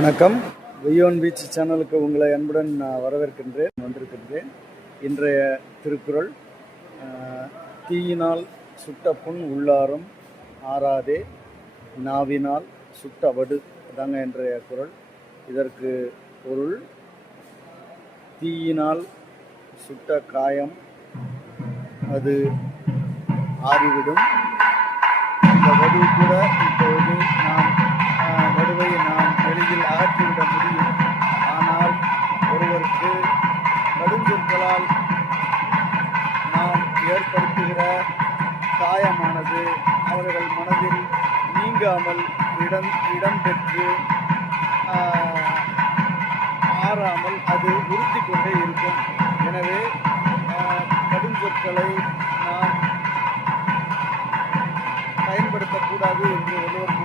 வணக்கம். வியோன் பீச் சேனலுக்கு உங்களை அன்புடன் வந்திருக்கின்றேன். இன்றைய திருக்குறள், தீயினால் சுட்ட புண் உள்ளாரும் ஆறாதே, நாவினால் சுட்ட வடு தாங்க இன்றைய குறள். இதற்கு பொருள், தீயினால் சுட்ட காயம் அது ஆறிவிடும். இந்த வடு கூட இப்பொழுது வடுவை நாம் எளிதில் அகற்றிவிட முடியும். ஆனால் ஒருவருக்கு கடுஞ்சொற்களால் நாம் ஏற்படுத்துகிற காயமானது அவர்கள் மனதில் நீங்காமல் இடம் பெற்று ஆறாமல் அது உறுத்தி கொண்டே இருக்கும். எனவே கடுஞ்சொற்களை நாம் பயன்படுத்தக்கூடாது என்று ஒருவர்